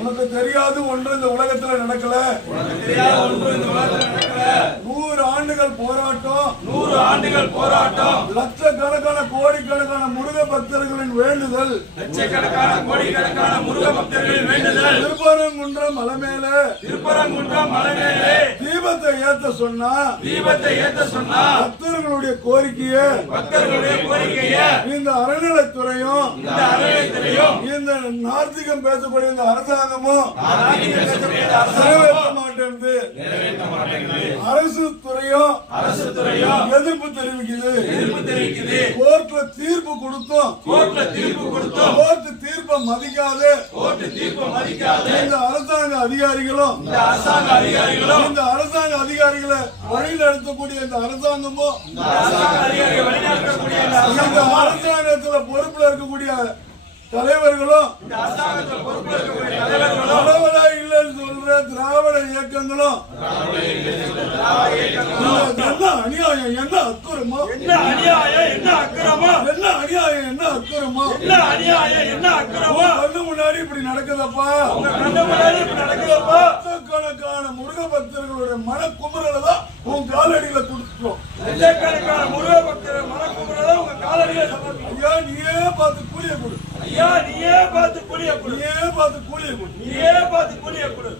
உனக்கு தெரியாது ஒன்று இந்த உலகத்துல நடக்கல. நூறு ஆண்டுகள் போராட்டம். நூறு ஆண்டுகள் போராட்டம். லட்சக்கணக்கான கோடிக்கணக்கான முருக பக்தர்களின் வேண்டுதல். லட்சக்கணக்கான கோடிக்கணக்கான முருக பக்தர்களின் வேண்டுதல். திருப்பரங்குன்றம் மலை மேல திருப்பரங்குன்றம் மலை மேலே தீபத்தை ஏத்த சொன்னா. தீபத்தை ஏத்த சொன்னா. பக்தர்களுடைய கோரிக்கையை. பக்தர்களுடைய கோரிக்கையை. இந்த அறநிலையத்திலையும் இந்த நார்த்திகம் பேசக்கூடிய இந்த அரசாங்கமும் அரசு நிறைவேற்ற மாட்டேங்குது. அரசு துறையும் அரசு துறையும் எதிர்ப்பு தெரிவிக்குது. எதிர்ப்பு தெரிவிக்குது. கோர்ட்ல தீர்ப்பு கொடுத்தும். கோர்ட்ல தீர்ப்பு கொடுத்தோம். கோர்ட் தீர்ப்பை மதிக்காது. கோர்ட் தீர்ப்பு மதிக்காது. இந்த அரசாங்க அதிகாரிகளும் இந்த அரசாங்க அதிகாரிகளும் இந்த அரசாங்க அதிகாரிகளை வழி நடத்தக்கூடிய இந்த அரசாங்கமும் இந்த அரசாங்கத்துல பொறுப்புல இருக்கக்கூடிய தலைவர்களும் கடவுளா இல்லைன்னு சொல்ற திராவிட இயக்கங்களும் என்ன அநியாயம் என்ன அக்குறமோ என்ன அநியாயம் என்ன அக்கிரமோ என்ன அநியாயம் என்ன அக்குறமோ என்ன அநியாயம் என்ன அக்கிரமோ கண்ணு முன்னாடி இப்படி நடக்குதப்பா? கண்ணு முன்னாடி இப்படி நடக்குதப்பா? லட்சக்கணக்கான முருக பக்தர்களுடைய மன குமுறலை தான் உன் காலடியில கொடுத்துட்டோம். லட்சக்கணக்கான முருக பக்தர் மனக்குமுறல உங்க காலடியில் ஐயா நீயே பார்த்து கூலிய கொடு. ஐயா நீயே பார்த்து கூலிய கொடு. நீயே பார்த்து கூலிய கொடு. நீயே பார்த்து கூலிய கொடு.